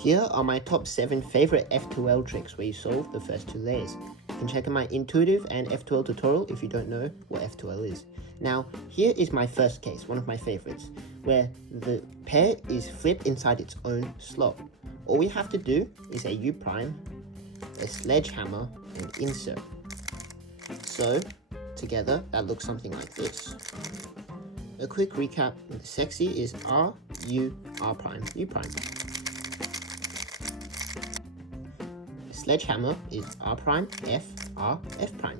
Here are my top 7 favorite F2L tricks where you solve the first 2 layers. You can check out my intuitive and F2L tutorial if you don't know what F2L is. Now, here is my first case, one of my favorites, where the pair is flipped inside its own slot. All we have to do is a U prime, a sledgehammer, and insert. So, together, that looks something like this. A quick recap, the sexy is R, U, R prime, U prime. Sledgehammer is R prime, F, R, F prime.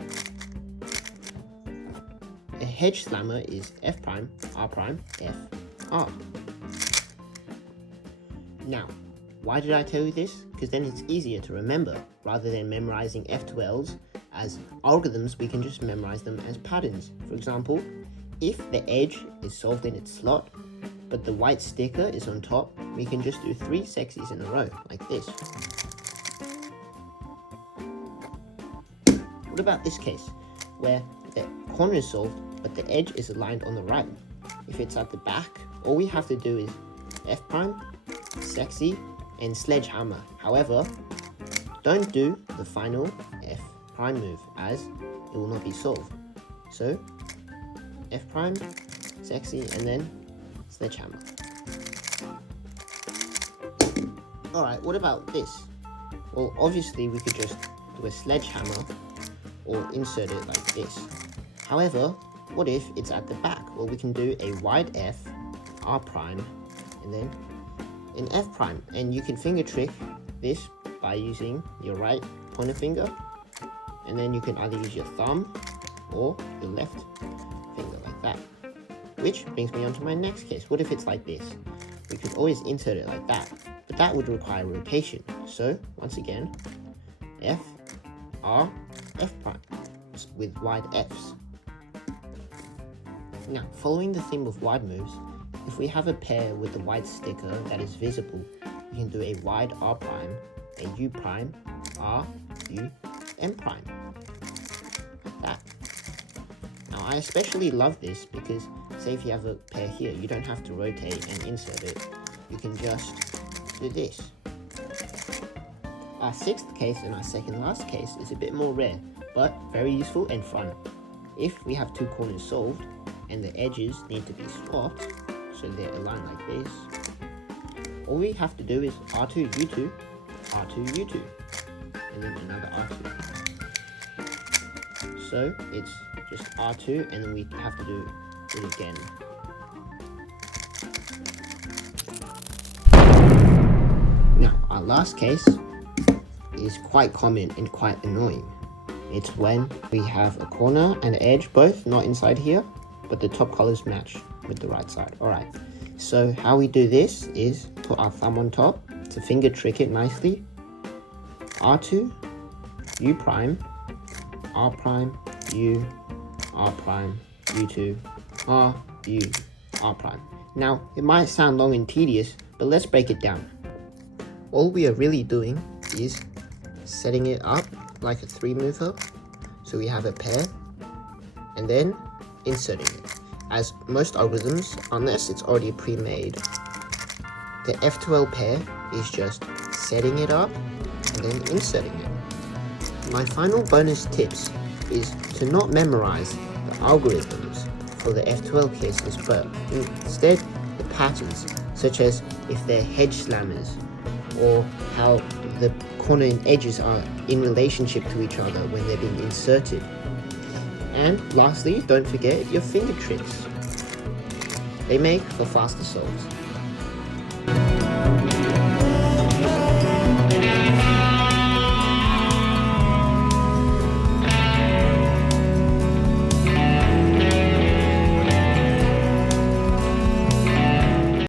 A hedge slammer is F prime, F, R. Now, why did I tell you this? Because then it's easier to remember. Rather than memorizing F2Ls as algorithms, we can just memorize them as patterns. For example, if the edge is solved in its slot, but the white sticker is on top, we can just do 3 sexies in a row, like this. What about this case, where the corner is solved, but the edge is aligned on the right? If it's at the back, all we have to do is F prime, sexy, and sledgehammer. However, don't do the final F prime move, as it will not be solved. So, F prime, sexy, and then sledgehammer. Alright, what about this? Well, obviously we could just do a sledgehammer or insert it like this. However, what if it's at the back? Well, we can do a wide F, R prime, and then an F prime. And you can finger trick this by using your right pointer finger, and then you can either use your thumb or your left finger like that. Which brings me on to my next case. What if it's like this? We could always insert it like that, but that would require rotation. So, once again, F, R, F prime, with wide Fs. Now, following the theme of wide moves, if we have a pair with the white sticker that is visible, we can do a wide R prime, a U prime, R, U, M prime. Like that. Now, I especially love this because, say if you have a pair here, you don't have to rotate and insert it. You can just do this. Our 6th case and our second last case is a bit more rare, but very useful and fun. If we have 2 corners solved, and the edges need to be swapped, so they're aligned like this, all we have to do is R2, U2, R2, U2, and then another R2. So it's just R2, and then we have to do it again. Now, our last case is quite common and quite annoying. It's when we have a corner and edge both not inside here, but the top colors match with the right side. Alright, so how we do this is put our thumb on top to finger trick it nicely. R2, U prime, R prime, U, R prime, U2, R, U, R prime. Now, it might sound long and tedious, but let's break it down. All we are really doing is setting it up like a 3 mover, so we have a pair, and then inserting it. As most algorithms, unless it's already pre-made, the F2L pair is just setting it up and then inserting it. My final bonus tips is to not memorize the algorithms for the F2L cases, but instead the patterns, such as if they're hedge slammers, or how the corner and edges are in relationship to each other when they're being inserted. And lastly, don't forget your finger tricks. They make for faster solves.